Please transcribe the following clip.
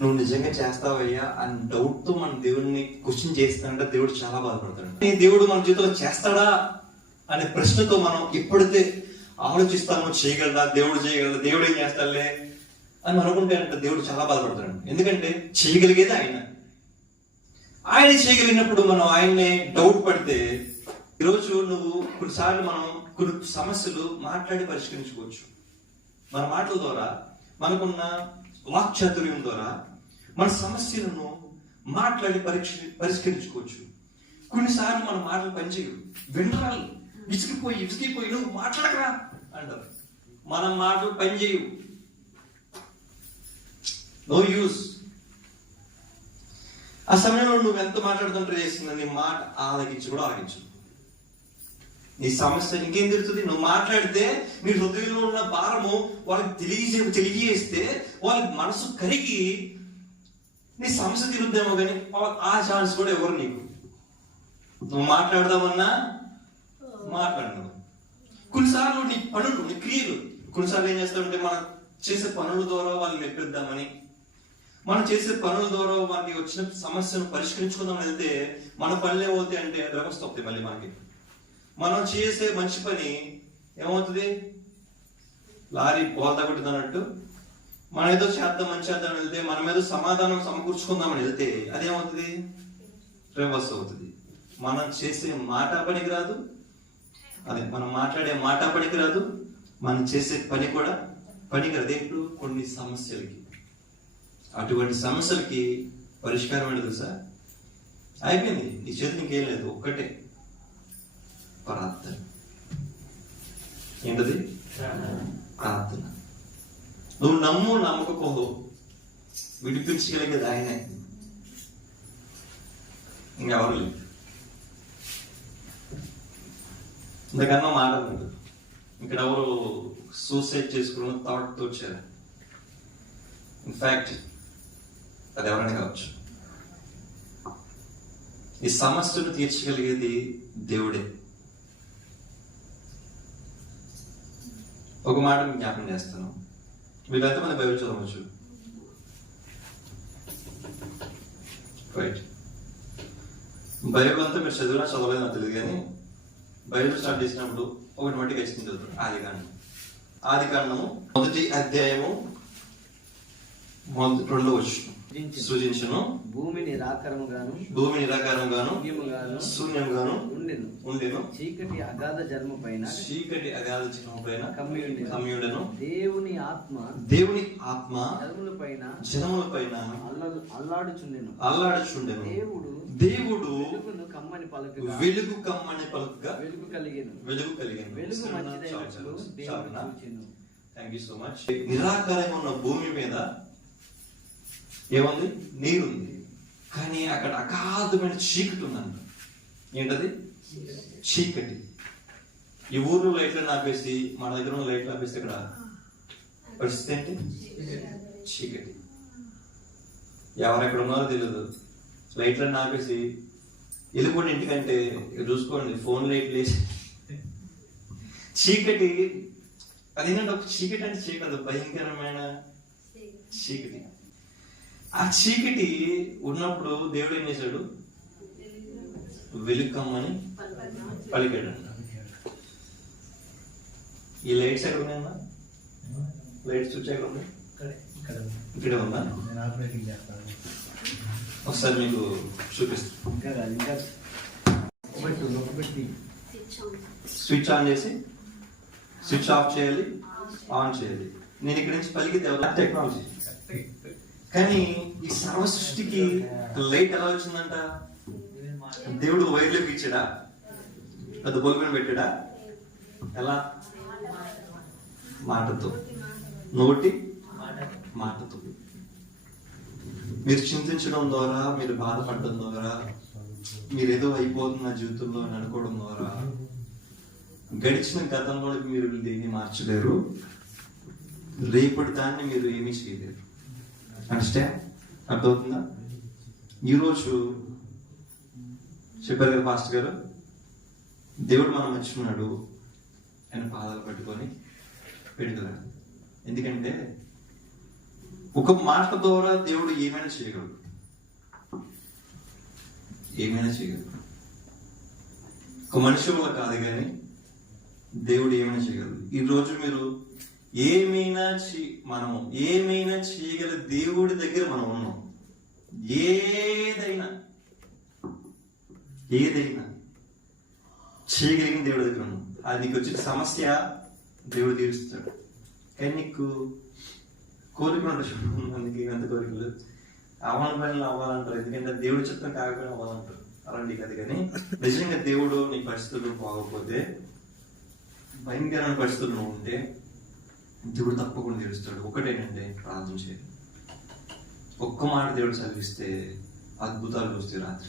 నువ్వు నిజంగా చేస్తావయ్యా అని డౌట్తో మన దేవుడిని క్వశ్చన్ చేస్తానంటే దేవుడు చాలా బాధపడతాడు. ఈ దేవుడు మన జీవితంలో చేస్తాడా అనే ప్రశ్నతో మనం ఎప్పుడైతే ఆలోచిస్తామో చేయగలడా దేవుడు చేయగలడా దేవుడు ఏం చేస్తాడులే అని అనుకుంటే అంటే దేవుడు చాలా బాధపడతాడు. ఎందుకంటే చేయగలిగేది ఆయన. ఆయన చేయగలిగినప్పుడు మనం ఆయన్నే డౌట్ పడితే ఈరోజు నువ్వు కొన్నిసార్లు మనం కొన్ని సమస్యలు మాట్లాడి పరిష్కరించుకోవచ్చు. మన మాటల ద్వారా మనకున్న వాక్చాతుర్యం ద్వారా మన సమస్యలను మాట్లాడి పరీక్ష పరిష్కరించుకోవచ్చు. కొన్నిసార్లు మన మాటలు పనిచేయవు. వినరాలు విసిగిపోయి విసిగిపోయి నువ్వు మాట్లాడకరా అంటారు. మన మాటలు పనిచేయవు. నో యూస్ ఆ సమయంలో నువ్వు ఎంత మాట్లాడుతుంటే చేసింది నీ మాట ఆలగించి కూడా ఆలగించు నీ సమస్య ఇంకేం తెలుస్తుంది? నువ్వు మాట్లాడితే నీ హృదయంలో ఉన్న భారము వాళ్ళకి తెలియజే తెలియజేస్తే వాళ్ళకి మనసు కరిగి నీ సమస్య తీరుద్దేమో కానీ వాళ్ళకి ఆ ఛాన్స్ కూడా ఎవరు నీకు? నువ్వు మాట్లాడదామన్నా? మాట్లాడను. కొన్నిసార్లు నీ పనులు నీ క్రియలు కొన్నిసార్లు ఏం చేస్తామంటే మనం చేసే పనుల ద్వారా వాళ్ళని మెప్పిద్దామని మనం చేసే పనుల ద్వారా మనకి వచ్చిన సమస్యను పరిష్కరించుకుందామని వెళ్తే మన పనులు ఏమవుతాయి అంటే వ్యవస్థ మళ్ళీ మనకి. మనం చేసే మంచి పని ఏమవుతుంది? లారీ పోత కొట్టిందన్నట్టు. మనం ఏదో చేద్దాం మంచి చేద్దాం వెళ్తే మనం ఏదో సమాధానం సమకూర్చుకుందామని వెళ్తే అదేమవుతుంది? రివర్స్ అవుతుంది. మనం చేసే మాట పనికి రాదు. అదే మనం మాట్లాడే మాట పనికి రాదు. మనం చేసే పని కూడా పనికి రాదు. ఇప్పుడు కొన్ని సమస్యలకి. అటువంటి సమస్యలకి పరిష్కారం ఏంటి తెలుసా? అయిపోయింది. నీ చేతికి ఇంకేం లేదు. ఒక్కటే. ప్రార్థన ఏంటది ప్రార్థన నువ్వు నమ్ము నమ్మకపోదు విడిపించగలిగేది ఆయనే ఇంకెవరు లేదు ఇంతకన్నా మాట లేదు ఇక్కడ ఎవరు సూసైడ్ చేసుకున్న థాట్తో వచ్చారు ఇన్ఫాక్ట్ అది ఎవరైనా కావచ్చు ఈ సమస్యను తీర్చగలిగేది దేవుడే ఒక మాట మీకు జ్ఞాపకం చేస్తాను. మీరు ఎంతమంది బైబిల్ చదవచ్చు రైట్ బైబిల్ అంతా మీరు చదివినా చదవలేదు నాకు తెలియదు కానీ బైబిల్ స్టార్ట్ చేసినప్పుడు ఒకటి మట్టి ఖచ్చితంగా చదువుతారు. ఆది కాండం. ఆది కాండము మొదటి అధ్యాయము మొదటి రెండో వచ్చినాం సృజించును భూమి నిరాకరముగాను భూమి నిరాకారంగాను శూన్యముగాను ఉండెను. ఉండేను. చీకటి అగాధ జన్మ పైన చీకటి అగాధ చిహ్నం పైన. కమ్యుడను దేవుని ఆత్మ దేవుని ఆత్మ జలముల పైన జనముల పైన అల్ల అల్లాడుచుండెను. అల్లాడుచుండెను. దేవుడు దేవుడు వెలుగును కమ్మని పలకగా వెలుగు కమ్మని పలుకుగా వెలుగు కలిగెను. వెలుగు కలిగింది వెలుగు మంచిదైనట్లు దేవుడు చూచెను థ్యాంక్ యూ సో మచ్ నిరాకారంగా ఉన్న భూమి మీద ఏముంది? నీరుంది. కానీ అక్కడ అగాధమైన చీకటి ఉందంట ఏంటది? చీకటి. ఈ ఊర్లో లైట్లు ఆపేసి మన దగ్గర ఉన్న లైట్లు ఆపేస్తే ఇక్కడ పరిస్థితి ఏంటి? చీకటి. ఎవరెక్కడ ఉన్నారో తెలియదు లైట్లన్నీ ఆపేసి వెళ్ళిపోండి ఇంటికంటే చూసుకోండి ఫోన్ లైట్లు వేసి. చీకటి. అదేంటంటే ఒక చీకటి అంటే చీకటి. అది భయంకరమైన చీకటి. ఆ చీకటి ఉన్నప్పుడు దేవుడు ఏం చేశాడు? వెలుకమ్మని పలికాడు ఈ లైట్స్ ఎక్కడ ఉన్నాయన్నా లైట్స్ స్విచ్ ఎక్కడ ఉన్నాయి? ఇక్కడే ఉందా? నేను చేస్తాను ఒకసారి మీకు చూపిస్తాను ఇంకా ఒకటి స్విచ్ ఆన్ చేసి స్విచ్ ఆఫ్ చేయాలి ఆన్ చేయాలి. నేను ఇక్కడి నుంచి పలికితే టెక్నాలజీ. కానీ ఈ సర్వ సృష్టికి లైట్ ఎలా వచ్చిందంట? దేవుడు వైర్లోకి ఇచ్చాడా? అది బొలుగుని పెట్టాడా? ఎలా? మాటతో. నోటి మాటతో. మీరు చింతించడం ద్వారా మీరు బాధపడడం ద్వారా మీరు ఏదో అయిపోతున్న జీవితంలో అని అనుకోవడం ద్వారా గడిచిన గతంలో మీరు దేన్ని మార్చలేరు. రేపటి దాన్ని మీరు ఏమీ చేయలేరు. అండర్స్టాండ్ అర్థమవుతుందా? ఈరోజు చెప్పారు కదా మాస్టర్ గారు దేవుడు మనం మంచుకున్నాడు ఆయన పాదాలు పట్టుకొని పెడుతున్నాడు ఎందుకంటే ఒక మాట ద్వారా దేవుడు ఏమైనా చేయగలడు. ఏమైనా చేయగలడు. ఒక మనిషి వల్ల కాదు కానీ దేవుడు ఏమైనా చేయగలడు. ఈ రోజు మీరు ఏమైనా చే- మనము ఏమైనా చేయగల దేవుడి దగ్గర మనం ఉన్నాం. ఏదైనా ఏదైనా చేయగలిగిన దేవుడి దగ్గర ఉన్నాం. అది నీకు వచ్చిన సమస్య దేవుడు తీరుస్తాడు. కానీ నీకు కోరికలు ఉంటాయి చూడు. మందికి ఎంత కోరికలు. అవన పనులు అవ్వాలంటారు. ఎందుకంటే దేవుడి చిత్తం కాకపోయినా అవ్వాలంటారు. అలాంటి కాదు కానీ నిజంగా దేవుడు నీ పరిస్థితులు బాగోకపోతే భయంకరమైన పరిస్థితులు ఉంటే దేవుడు తప్పకుండా తీరుస్తాడు ఒకటేనంటే ప్రార్థన చేయాలి. ఒక్క మాట దేవుడు చదివిస్తే అద్భుతాలు చూస్తే రాత్రి.